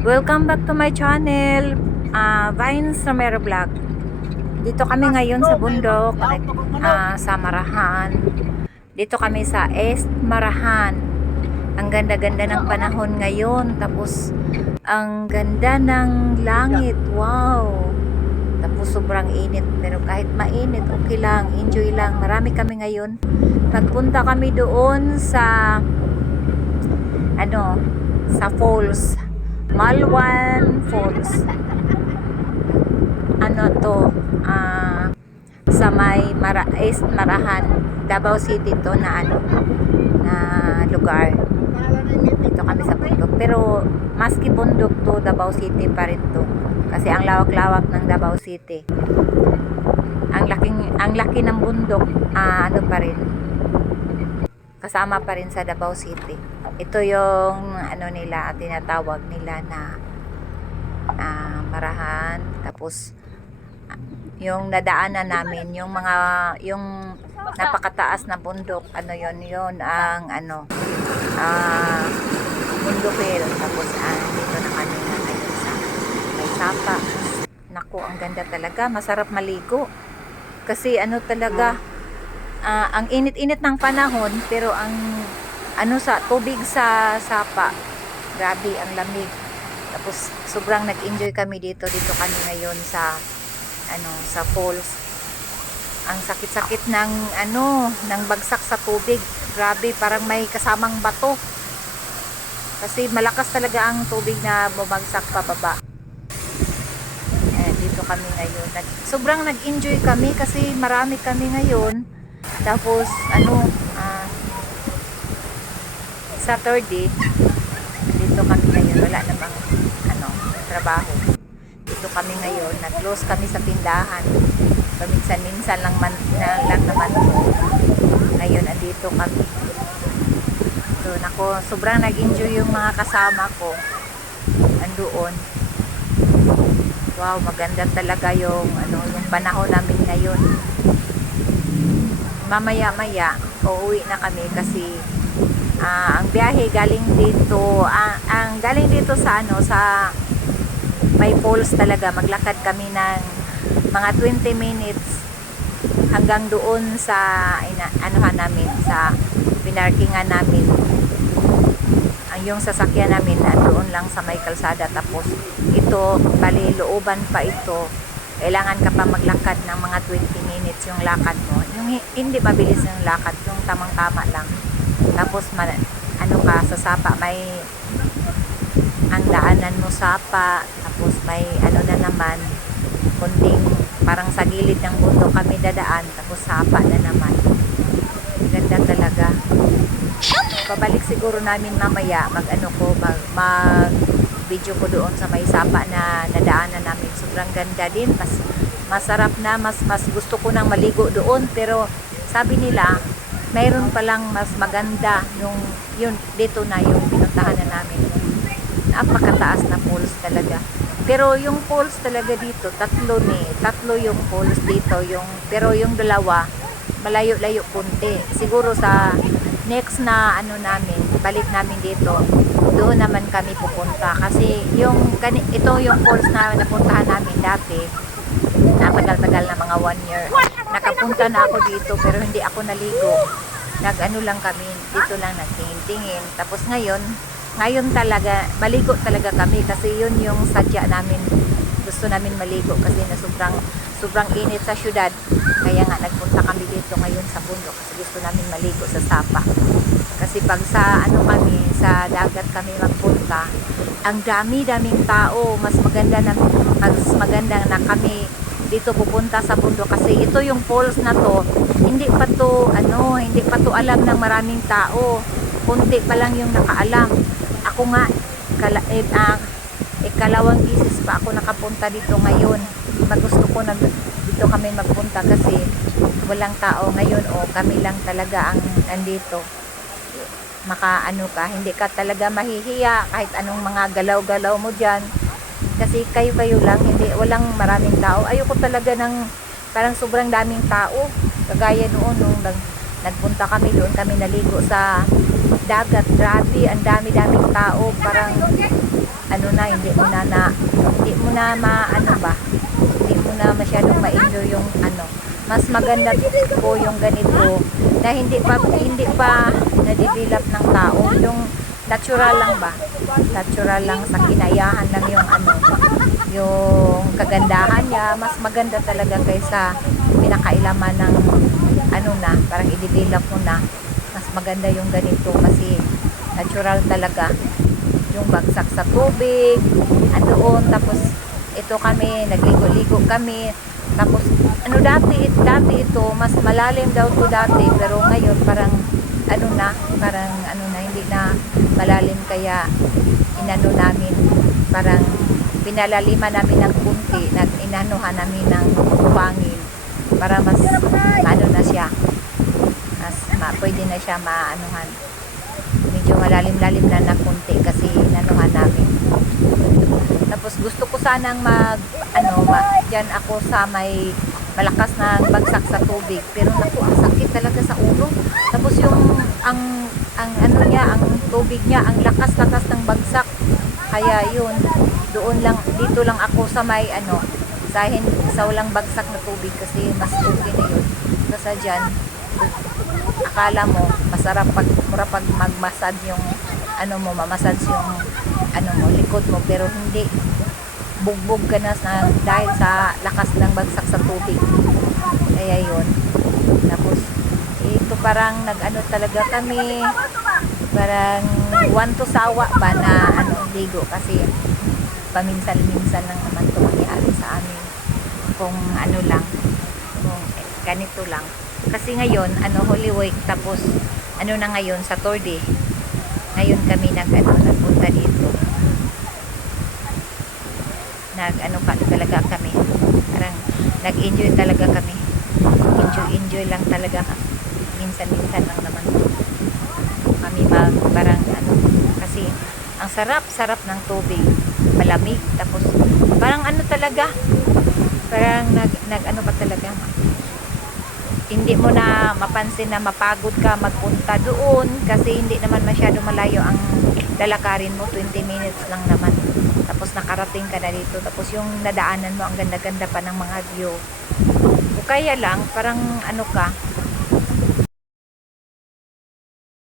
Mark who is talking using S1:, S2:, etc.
S1: Welcome back to my channel, uh, Vines Romero Vlog. Dito kami ngayon sa bundok, ah, sa Marahan. Dito kami sa East Marahan. Ang ganda-ganda ng panahon ngayon. Tapos, ang ganda ng langit. Wow! Tapos sobrang init. Pero kahit mainit, okay lang. Enjoy lang. Marami kami ngayon. Nagpunta kami doon sa ano, sa falls. Malwan Falls. Ano to? Ah, sa may Mara, East Marahan, Davao City to na ano, na lugar. Dito kami sa bundok. Pero maski bundok to, Davao City pa rin to. Kasi ang lawak-lawak ng Davao City. Ang laking ang laki ng bundok, ah, ano pa rin. Kasama pa rin sa Davao City. Ito yung ano nila, tinatawag nila na ah, marahan. Tapos yung nadaanan namin, yung mga yung napakataas na bundok, ano yon yon ang ano ah bundok hill. Tapos ah, dito na kami na ngayon sa may sapa. Naku, ang ganda talaga. Masarap maligo. Kasi ano talaga, ah, ang init-init ng panahon, pero ang ano sa tubig sa sapa, grabe ang lamig. Tapos sobrang nag-enjoy kami dito. Dito kami ngayon sa ano sa falls. Ang sakit-sakit ng ano, ng bagsak sa tubig. Grabe, parang may kasamang bato. Kasi malakas talaga ang tubig na bumagsak pababa. Eh, dito kami ngayon. Nag, sobrang nag-enjoy kami kasi marami kami ngayon. Tapos, ano, ah, Saturday, dito kami ngayon. Wala namang, ano, trabaho. Dito kami ngayon. Nag-close kami sa tindahan. Paminsan-minsan lang, man, na, lang naman po. Ngayon, andito kami. Doon ako, sobrang nag-enjoy yung mga kasama ko. Andoon. Wow, maganda talaga yung ano, yung panahon namin ngayon. Mamaya-maya, uuwi na kami kasi ah, ang biyahe galing dito, ah, ang galing dito sa ano, sa may falls talaga. Maglakad kami ng mga 20 minutes hanggang doon sa ina, anuhan namin sa pinarkingan namin. Ang yung sasakyan namin na doon lang sa may kalsada. Tapos ito bali looban pa ito. Kailangan ka pa maglakad ng mga 20 minutes yung lakad mo yung hi- hindi mabilis yung lakad yung tamang tama lang. Tapos ma- ano ka sa sapa may ang daanan mo sapa tapos may ano na naman kunting parang sa gilid ng bundok kami dadaan tapos sapa na naman. Ganda talaga. Pabalik siguro namin mamaya mag ano ko mag, mag video ko doon sa may sapa na nadaanan namin. Sobrang ganda din mas masarap na mas mas gusto ko nang maligo doon. Pero sabi nila mayroon palang mas maganda yung yun dito na yung pinuntahan na namin. Napakataas na falls talaga. Pero yung falls talaga dito tatlo ni tatlo yung falls dito yung pero yung dalawa malayo-layo punti siguro sa next na ano namin balik namin dito doon naman kami pupunta. Kasi yung ito yung falls na napuntahan namin dati napatagal-tagal na mga one year. Nakapunta na ako dito pero hindi ako naligo. Nag ano lang kami dito lang nagtingin-tingin. Tapos ngayon ngayon talaga maligo talaga kami kasi yun yung sadya namin. Gusto namin maligo kasi na sobrang sobrang init sa syudad. Kaya nga nagpunta kami dito ngayon sa bundok kasi gusto namin maligo sa sapa. Kasi pag sa ano kami sa dagat kami magpunta ang dami-daming tao. Mas maganda na mas maganda na kami dito pupunta sa bundok kasi ito yung falls na to. Hindi pa to ano hindi pa to alam ng maraming tao. Kunti pa lang yung nakaalam. Ako nga kala, eh, ah, ikalawang isis pa ako nakapunta dito ngayon. Magusto ko na dito kami magpunta kasi walang tao ngayon o kami lang talaga ang nandito. Maka ano ka hindi ka talaga mahihiya kahit anong mga galaw-galaw mo dyan kasi kayo kayo lang hindi walang maraming tao. Ayoko talaga ng parang sobrang daming tao. Kagaya noon nung nag, nagpunta kami doon kami naligo sa dagat. Grabe ang dami-daming tao. Parang ano na, hindi mo na na, hindi mo na ma, ano ba, hindi mo na masyadong ma-enjoy yung ano. Mas maganda po yung ganito na hindi pa, hindi pa na-develop ng tao. Yung natural lang ba? Natural lang sa kinayahan lang yung ano, yung kagandahan niya. Mas maganda talaga kaysa pinakailaman ng ano na, parang i-develop mo na. Mas maganda yung ganito kasi natural talaga yung bagsak sa tubig, andoon, tapos ito kami, nagligo-ligo kami, tapos ano dati, dati ito, mas malalim daw to dati, pero ngayon parang ano na, parang ano na, hindi na malalim kaya inano namin, parang pinalaliman namin ng kunti, nag inanuhan namin ng pangil para mas ano na siya, mas ma, pwede na siya maanuhan medyo malalim-lalim na na kunti kasi nanuhan namin. Tapos gusto ko sanang mag ano, ma, dyan ako sa may malakas na bagsak sa tubig. Pero naku, ang sakit talaga sa ulo. Tapos yung ang ang ano niya, ang tubig niya, ang lakas-lakas ng bagsak. Kaya yun, doon lang dito lang ako sa may ano, sa, hin- sa walang bagsak na tubig kasi mas okay na yun. Kasi dyan, akala mo masarap pag mura pag mag-massage yung ano mo mamasage yung ano mo likod mo pero hindi bugbog ka na sa, dahil sa lakas ng bagsak sa tubig kaya yun tapos ito parang nag-ano talaga kami parang one to sawa ba na ano ligo kasi paminsan-minsan lang naman ito mangyari sa amin kung ano lang kung eh, ganito lang kasi ngayon, ano, Holy Week, tapos, ano na ngayon, Saturday. Ngayon kami nag, ano, nagpunta dito. Nag, ano talaga kami. Parang, nag-enjoy talaga kami. Enjoy, enjoy lang talaga kami. Minsan-minsan lang naman. Kami mag, parang, ano, kasi, ang sarap, sarap ng tubig. Malamig, tapos, parang ano talaga, parang nag, nag ano pa talaga, hindi mo na mapansin na mapagod ka magpunta doon kasi hindi naman masyado malayo ang lalakarin mo 20 minutes lang naman tapos nakarating ka na dito tapos yung nadaanan mo ang ganda-ganda pa ng mga view o kaya lang parang ano ka